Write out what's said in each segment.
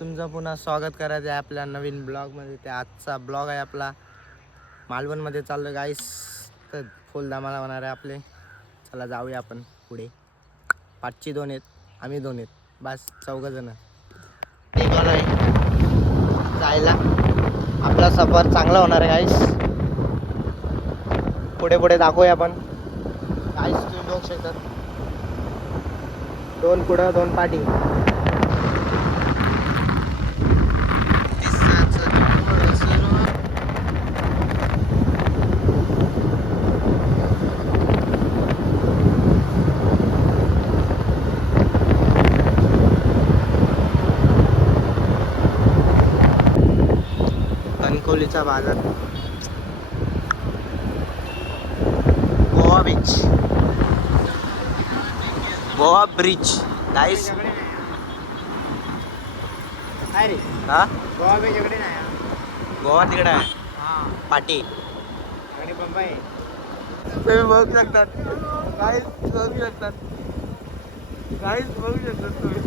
तुमचं पुन्हा स्वागत करायचं आहे आपल्या नवीन ब्लॉगमध्ये. ते आजचा ब्लॉग आहे आपला मालवणमध्ये चाललो गाईस. तर फुल धमाला होणार आहे आपले. चला जाऊया आपण पुढे. पाचची 2 आहेत, आम्ही 2 आहेत, बस 4 जण निघालो आहे जायला. आपला सफर चांगला होणार आहे गाईस. पुढे पुढे दाखवूया आपण गाईस. तुम्ही बघू शकता 2 पुढं 2 पाठी. कणकवलीचा बाजार, गोवा बीच, गोवा ब्रिज गाईस. हा गोवा बीच इकडे नाही. गोवा तिकडे आहे पाटी. आणि बंबई तुम्ही बघू शकतात गाईस, बघू शकतात गाईस, बघू शकतात तुम्ही.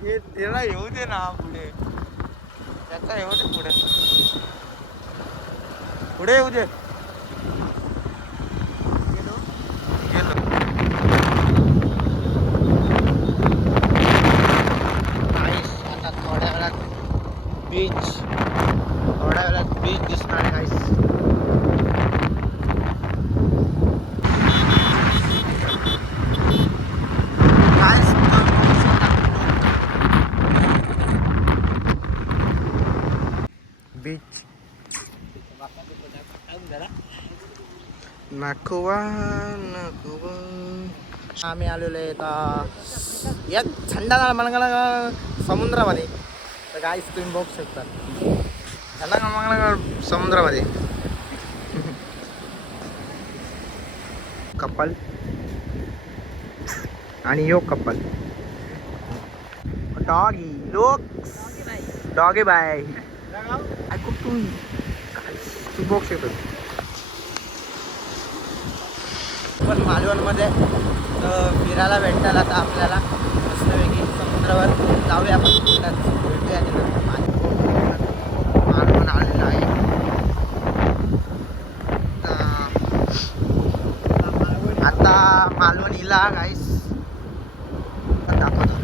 हे त्याला येऊ दे ना पुढे, त्याचा येऊ दे पुढे, पुढे येऊ दे. गेलो गाईस. आता थोड्या वेळात बीच दिसणार आहे गाईस. बीच नाखवा. आम्ही आलेलो आहे आता या थंडागार मनगळ समुद्रामध्ये. तर गाईस तुम्ही बघू शकता थंडागार मनगळ समुद्रामध्ये कपल आणि यो कपल डॉगी लोक डॉगी बाय ऐकू तुम्ही बघू शकता. पण मालवणमध्ये फिरायला भेटायला तर आपल्याला मस्तपैकी समुद्रावर जाऊया आपण. भेटूया मालवण आलेलं आहे. आता मालवण इला गाईस दाखवतो.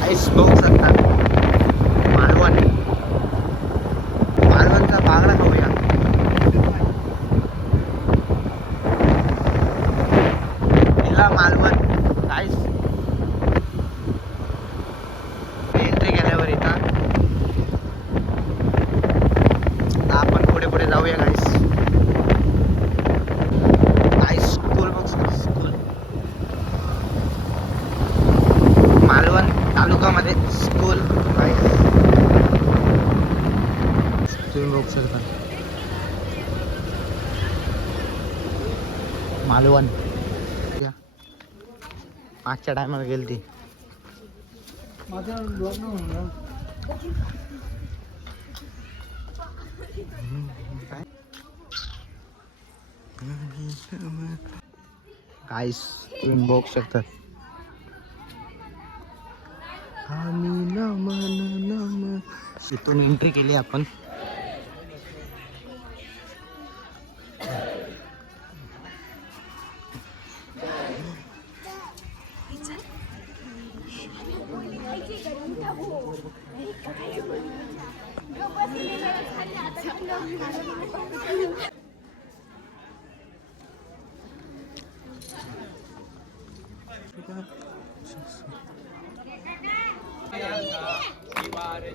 गाईस बघू शकता मालवणचा बागडा खाऊया. इला मालवण गाईस. एंट्री केल्यावर इथं आपण पुढे पुढे जाऊया गाईस. स्कूल बघ, स्कूल मालवण तालुकामध्ये स्कूल गाईस. तुम्ही बघू शकता मालवण. मागच्या टायमाला गेली ती. गाईस तुम्ही बघू शकता इथून एंट्री केली आपण.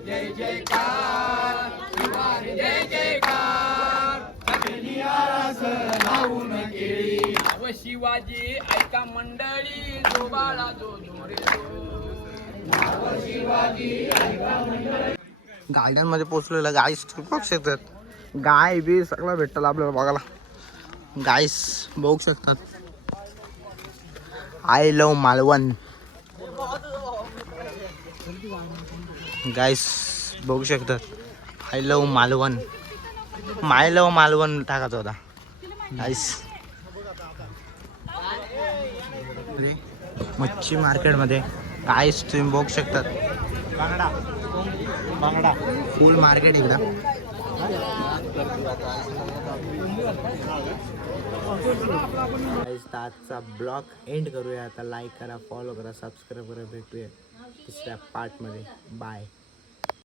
जय जयकार, जय जयकार, लावून केळी व शिवाजी ऐका मंडळी, जो बाळा जो जोरे गार्डन मध्ये पोहोचलेलं गाईस. बघू शकतात गाय बी सगळं भेटलं आपल्याला बघायला. गाईस बघू शकतात आय लव्ह मालवण. गाईस बघू शकतात I love Malvan. My love Malvan टाकायचा होता गाईस. मच्छी मार्केटमध्ये काहीच तुम्ही बघू शकतात. बांगडा फुल मार्केट एकदम. आजचा ब्लॉग एंड करूया आता. लाईक करा, फॉलो करा, सबस्क्राईब करा. भेटूया तिसऱ्या पार्टमध्ये. बाय.